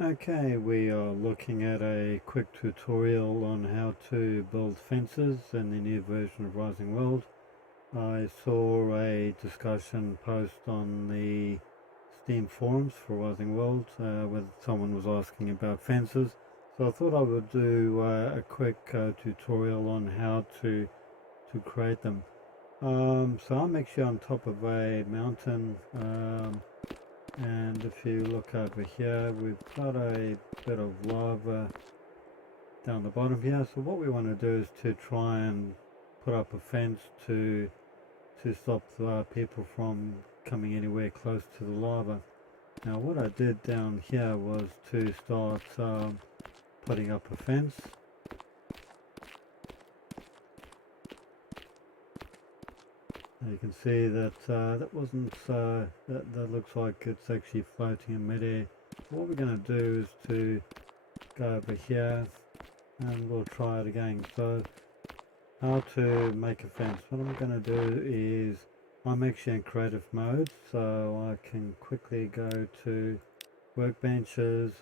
Okay, we are looking at a quick tutorial on how to build fences in the new version of Rising World. I saw a discussion post on the Steam forums for Rising World where someone was asking about fences. So I thought I would do a quick tutorial on how to create them. So I'm actually on top of a mountain. And if you look over here, we've got a bit of lava down the bottom here. So what we want to do is to try and put up a fence to stop people from coming anywhere close to the lava. Now what I did down here was to start putting up a fence. Now you can see that that wasn't that looks like it's actually floating in midair. So what we're going to do is to go over here and we'll try it again. So how to make a fence. What I'm going to do is I'm actually in creative mode, so I can quickly go to workbenches,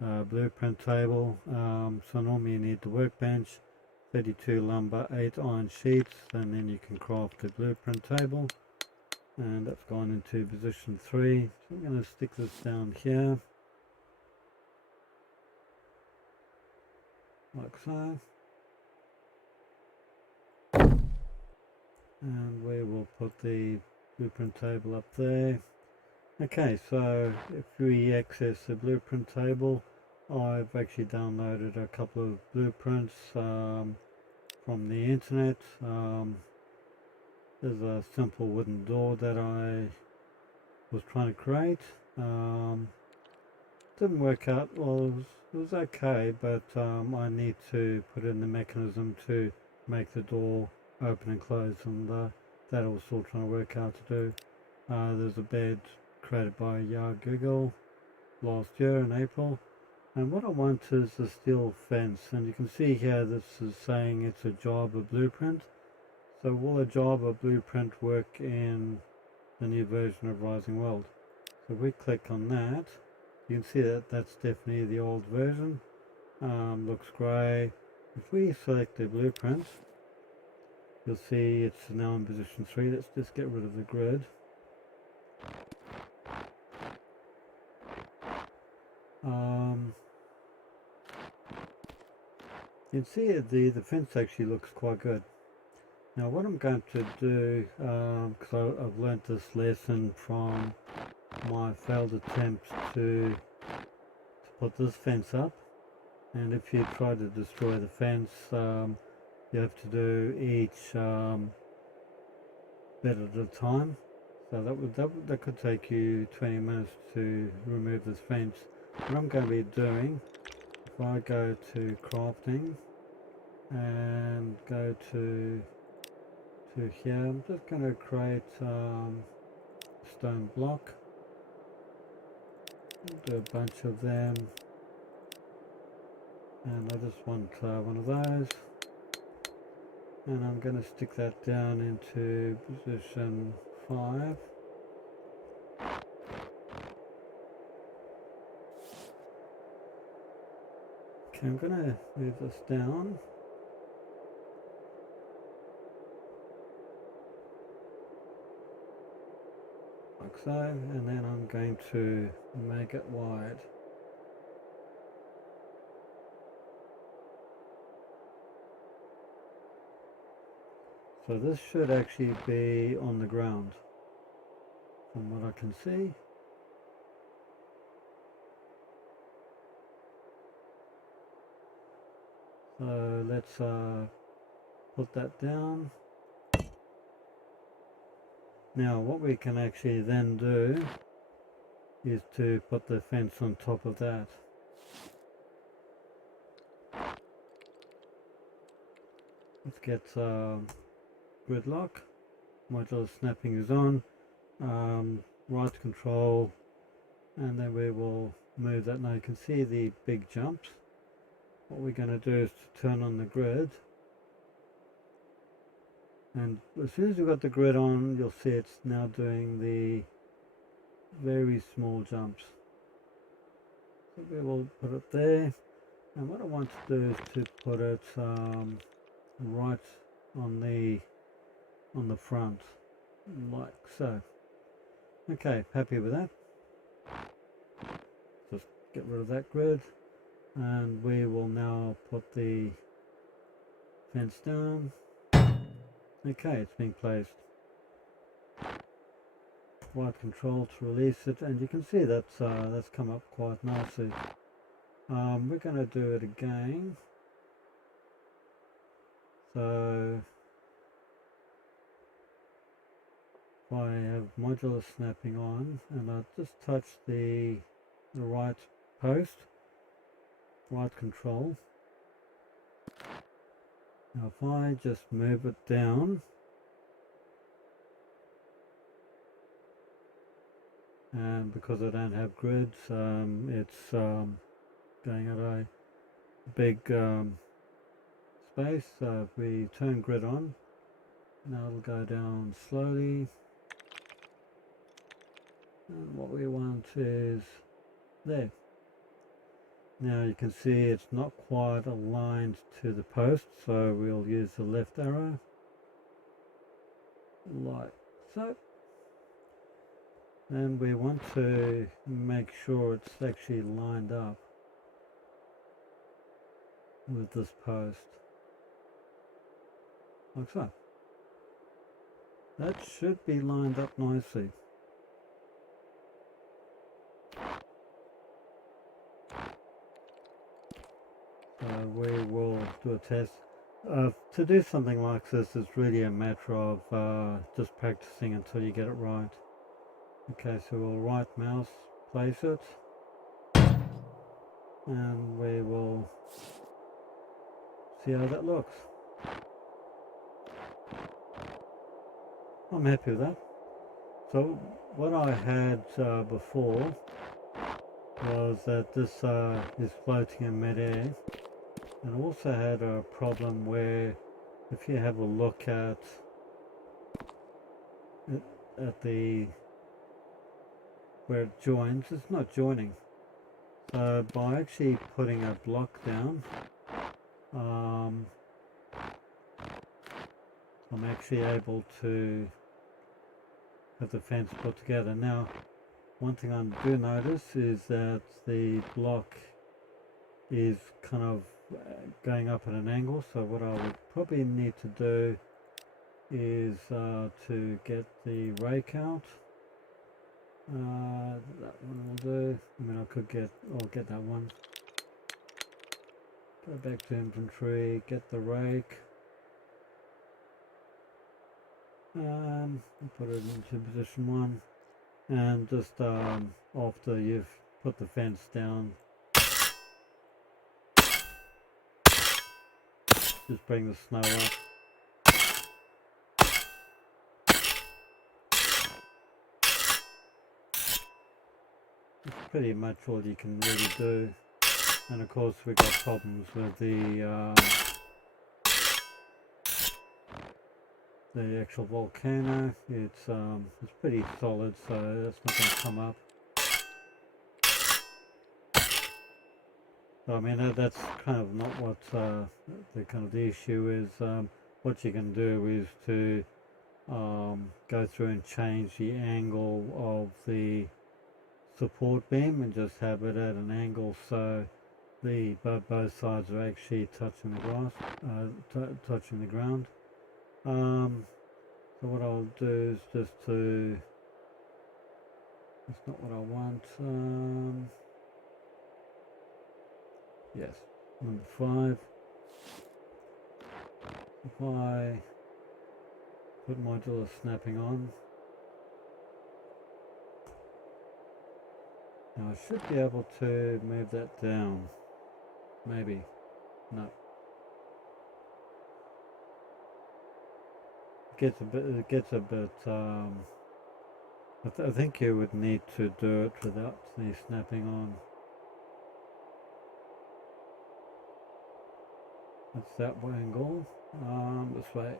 blueprint table. So normally you need the workbench, 32 lumber, 8 iron sheets, and then you can craft a blueprint table. And that's gone into position 3. So I'm going to stick this down here like so, and we will put the blueprint table up there. Okay, so if we access the blueprint table, I've actually downloaded a couple of blueprints from the internet. There's a simple wooden door that I was trying to create. Didn't work out, well it was okay, but I need to put in the mechanism to make the door open and close, and that I was still trying to work out to do. There's a bed created by Google last year in April, and what I want is a steel fence, and you can see here this is saying it's a Java blueprint. So will a Java blueprint work in the new version of Rising World? So if we click on that, you can see that that's definitely the old version. Looks grey. If we select the blueprint, you'll see it's now in position 3. Let's just get rid of the grid. You can see the fence actually looks quite good. Now what I'm going to do, because I've learnt this lesson from my failed attempts to put this fence up, and if you try to destroy the fence, you have to do each bit at a time. So that could take you 20 minutes to remove this fence. What I'm going to be doing, if I go to crafting and go to here, I'm just going to create stone block, do a bunch of them, and I just want one of those, and I'm going to stick that down into position 5. Okay, I'm going to move this down. Like so, and then I'm going to make it wide. So this should actually be on the ground from what I can see. So let's put that down. Now what we can actually then do is to put the fence on top of that. Let's get gridlock. Modular snapping is on. Right control, and then we will move that. Now you can see the big jumps. What we're going to do is to turn on the grid, and as soon as you've got the grid on, you'll see it's now doing the very small jumps. So we will put it there. And what I want to do is to put it right on the front, like so. Okay, happy with that. Just get rid of that grid, and we will now put the fence down. Okay, it's being placed. Right control to release it, and you can see that's come up quite nicely. We're going to do it again. So if I have modular snapping on, and I just touch the right post, right control. Now if I just move it down, and because I don't have grids, it's going at a big space. So if we turn grid on, now it'll go down slowly, and what we want is there. Now you can see it's not quite aligned to the post, so we'll use the left arrow like so. And we want to make sure it's actually lined up with this post, like so. That should be lined up nicely. So we will do a test. To do something like this is really a matter of just practicing until you get it right. Okay, so we'll right mouse place it, and we will see how that looks. I'm happy with that. So what I had before was that this is floating in midair, and also had a problem where if you have a look at the where it joins, it's not joining. So by actually putting a block down, I'm actually able to have the fence put together. Now, one thing I do notice is that the block is kind of going up at an angle, so what I would probably need to do is to get the rake out. That one will do. I mean, I'll get that one. Go back to inventory, get the rake. Put it into position 1, and just after you've put the fence down, just bring the snow up. It's pretty much all you can really do. And of course we've got problems with the actual volcano. It's pretty solid, so that's not going to come up. So, I mean, that's kind of not what the issue is. What you can do is to go through and change the angle of the support beam and just have it at an angle so both sides are actually touching the grass, touching the ground. So what I'll do is just to, that's not what I want. Yes, number 5. If I put modular snapping on, now I should be able to move that down. Maybe. No. It gets a bit I think you would need to do it without the snapping on. That's that angle. This way.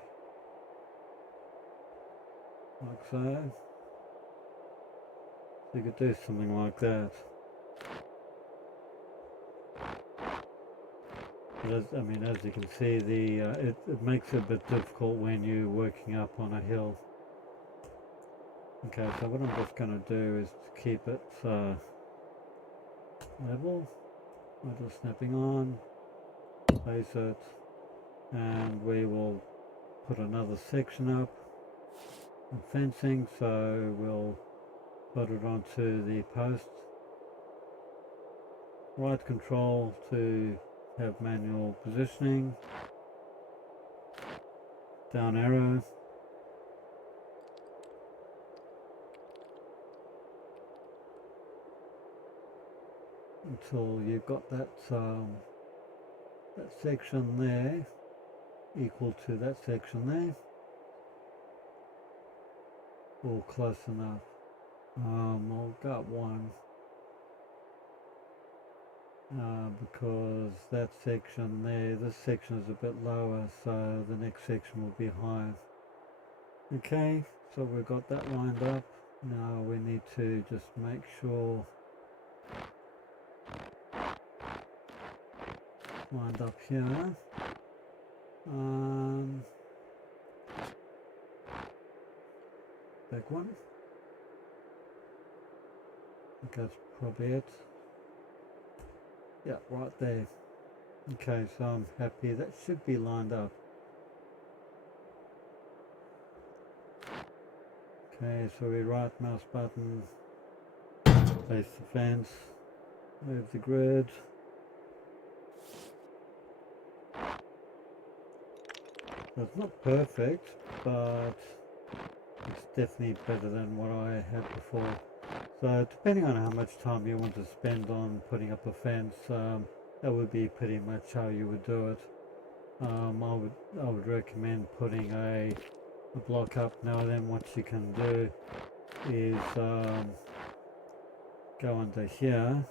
Like so. So you could do something like that. But as you can see, it makes it a bit difficult when you're working up on a hill. Okay, so what I'm just going to do is keep it level. We're just snapping on, place it, and we will put another section up of fencing, so we'll put it onto the post. Right control to have manual positioning, down arrow, until you've got that section there equal to that section there, or close enough. I'll go up one because that section there, this section is a bit lower, so the next section will be higher. Okay, so we've got that lined up. Now we need to just make sure lined up here. Back one. I think that's probably it. Yeah, right there. Okay, so I'm happy. That should be lined up. Okay, so we right mouse button, place the fence, move the grid. So it's not perfect, but it's definitely better than what I had before. So depending on how much time you want to spend on putting up a fence, that would be pretty much how you would do it. I would recommend putting a block up. Now then, what you can do is go under here,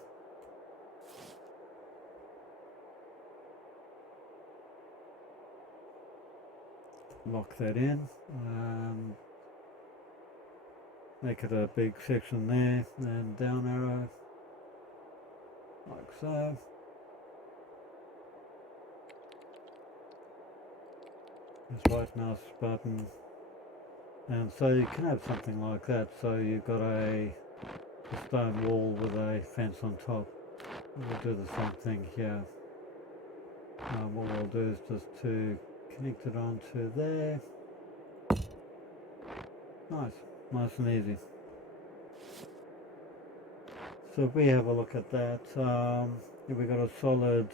lock that in, make it a big section there, and down arrow like so. Just right mouse button, and so you can have something like that. So you've got a stone wall with a fence on top. We'll do the same thing here. What we'll do is just to connect it onto there. Nice and easy. So if we have a look at that, we've got a solid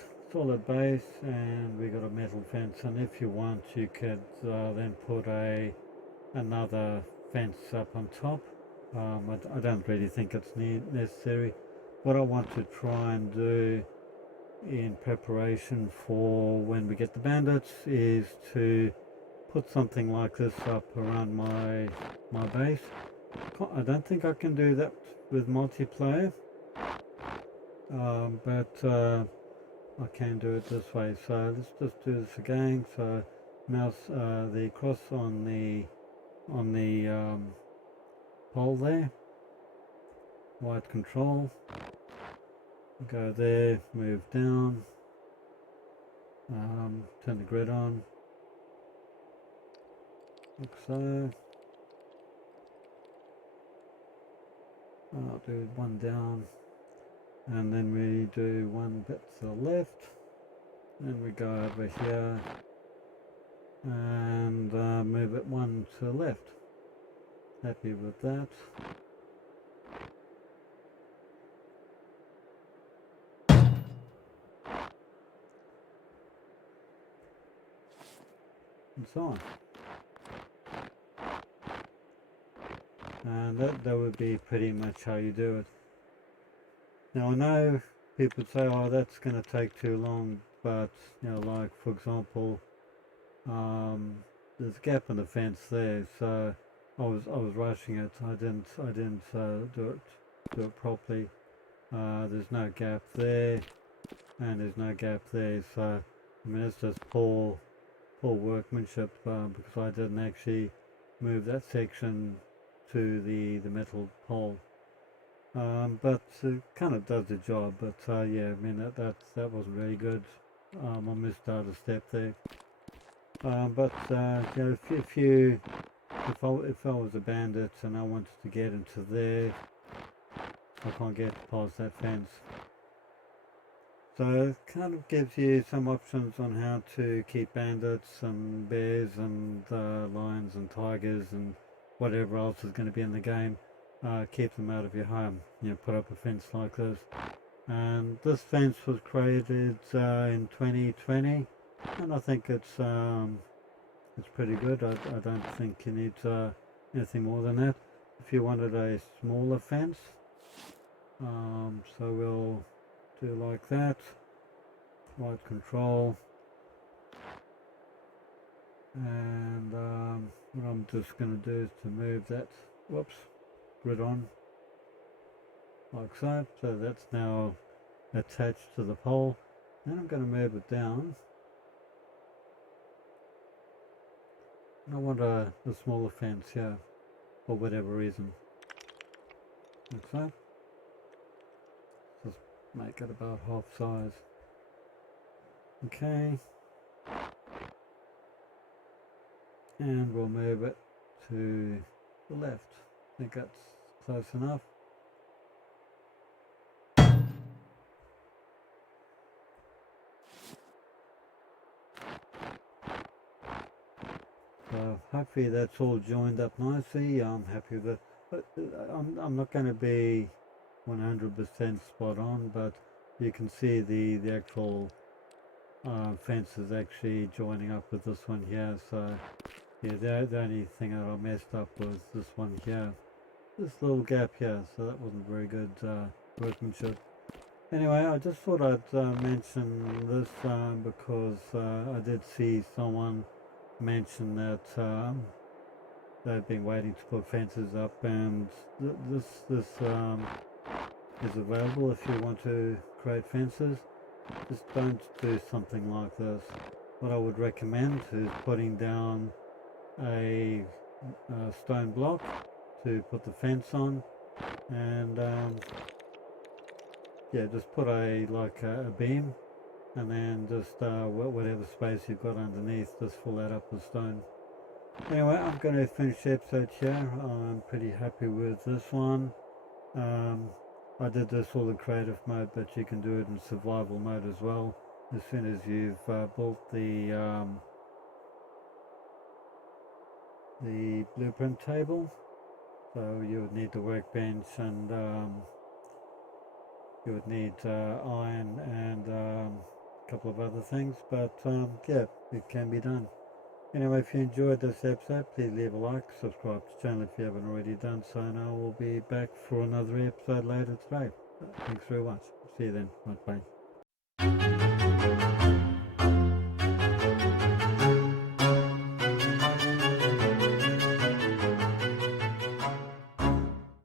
base and we've got a metal fence, and if you want you could then put another fence up on top. I don't really think it's necessary. What I want to try and do in preparation for when we get the bandits is to put something like this up around my base. I don't think I can do that with multiplayer, but I can do it this way. So let's just do this again. So mouse the cross on the pole there, right control, go there, move down, turn the grid on, like so. I'll do one down, and then we do one bit to the left, then we go over here and move it one to the left. Happy with that. And so on. And that would be pretty much how you do it. Now I know people say, oh, that's going to take too long, but like for example, there's a gap in the fence there, so I was rushing it. I didn't do it properly. There's no gap there, and there's no gap there. So it's just poor workmanship because I didn't actually move that section to the metal pole. But it kind of does the job. But yeah, that wasn't really good. I missed out a step there. But you know, if I was a bandit and I wanted to get into there, I can't get past that fence. So it kind of gives you some options on how to keep bandits and bears and lions and tigers and whatever else is going to be in the game. Keep them out of your home. You know, put up a fence like this. And this fence was created in 2020, and I think it's pretty good. I don't think you need anything more than that. If you wanted a smaller fence, so we'll do like that. Right control, and what I'm just going to do is to move that grid on like so. So that's now attached to the pole. Then I'm going to move it down. I want a smaller fence here for whatever reason. Like so. Just make it about half size. Okay. And we'll move it to the left. I think that's close enough. So hopefully that's all joined up nicely. I'm happy with it. But I'm not going to be 100% spot on, but you can see the actual fence is actually joining up with this one here. So yeah, the only thing that I messed up was this one here, this little gap here. So that wasn't very good workmanship. Anyway, I just thought I'd mention this because I did see someone mention that they've been waiting to put fences up, and this is available if you want to create fences. Just don't do something like this. What I would recommend is putting down a stone block to put the fence on, and yeah, just put a beam, and then just whatever space you've got underneath, just fill that up with stone. Anyway, I'm going to finish the episode here. I'm pretty happy with this one. I did this all in creative mode, but you can do it in survival mode as well. As soon as you've built the blueprint table, so you would need the workbench, and you would need iron and a couple of other things, but yeah, it can be done. Anyway, if you enjoyed this episode, please leave a like, subscribe to the channel if you haven't already done so, and I will be back for another episode later today. Thanks very much. See you then. Bye.